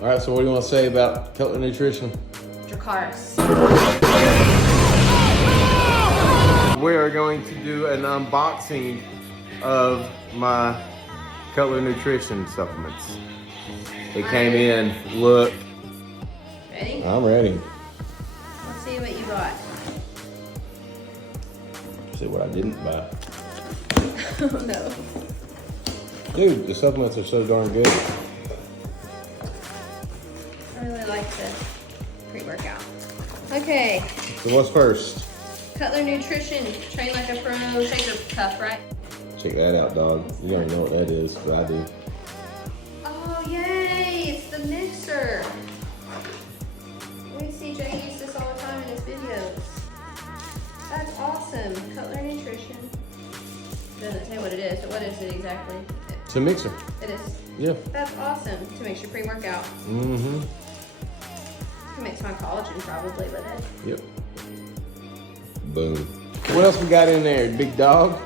All right, so what do you want to say about Cutler Nutrition? Dracaris. We are going to do an unboxing of my Cutler Nutrition supplements. It came in, look. Ready? I'm ready. Let's see what you got. See what I didn't buy. Oh no. Dude, the supplements are so darn good. I really like the pre-workout. Okay, So what's first? Cutler Nutrition, train like a pro shaker cup, right? Check that out, dog. You don't even know what that is, but I do. Oh yay, it's the mixer. We see Jay use this all the time in his videos. That's awesome. Cutler Nutrition. Doesn't say what it is, but what is it exactly? It's a mixer. It is. Yeah. That's awesome to make your pre-workout. Mm-hmm. Can make some collagen probably with it. Yep. Boom. What else we got in there, big dog?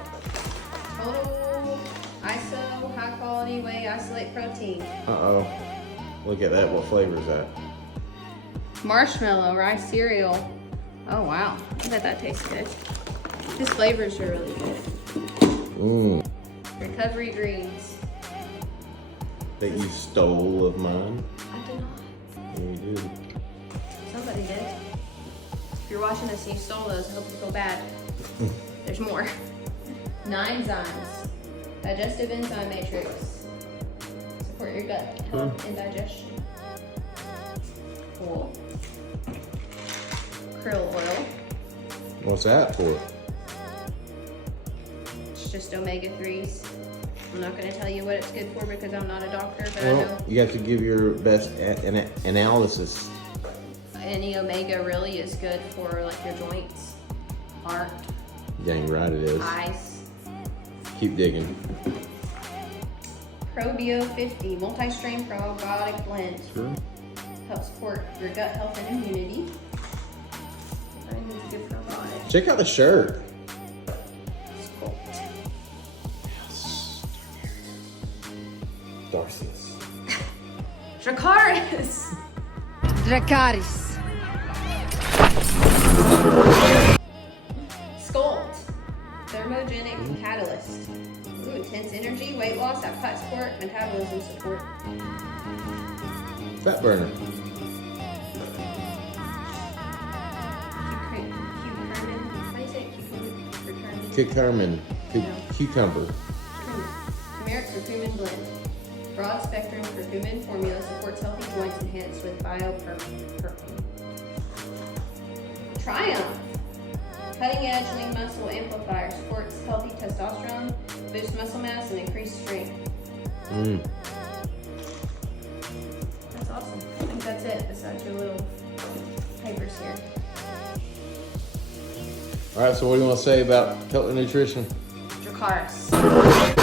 Total ISO, high quality whey isolate protein. Uh-oh. Look at that. What flavor is that? Marshmallow, rice cereal. Oh wow, I bet that tastes good. These flavors are really good. Mmm. Recovery greens. That you stole of mine? I did not. Yeah, you did. Somebody did. If you're watching this and you stole those, I hope you feel bad. There's more. 9 zymes. Digestive enzyme matrix. Support your gut health and digestion. Cool. Krill oil. What's that for? It's just omega-3s. I'm not going to tell you what it's good for because I'm not a doctor, but I Well, know you have to give your best analysis. any omega really is good for like your joints, heart, Dang right it is. eyes. Keep digging. Probio 50, multi-strain probiotic blend. Sure. Helps support your gut health and immunity. I think it's good for our body. Check out the shirt. It's cool. Darcy's. Dracaris! Dracaris. Sculpt. Thermogenic catalyst. Ooh, intense energy, weight loss, appetite support, metabolism support. Fat burner. Curcumin. How do you say it? Curcumin. Cucumber. Turmeric curcumin blend. Broad spectrum curcumin formula supports healthy joints enhanced with bioperfume. Triumph. Cutting edge lean muscle amplifier supports healthy testosterone, boosts muscle mass, and increased strength. Mmm. That's awesome. I think that's it, besides your little papers here. All right, so what do you want to say about Cutler Nutrition? Dracaris.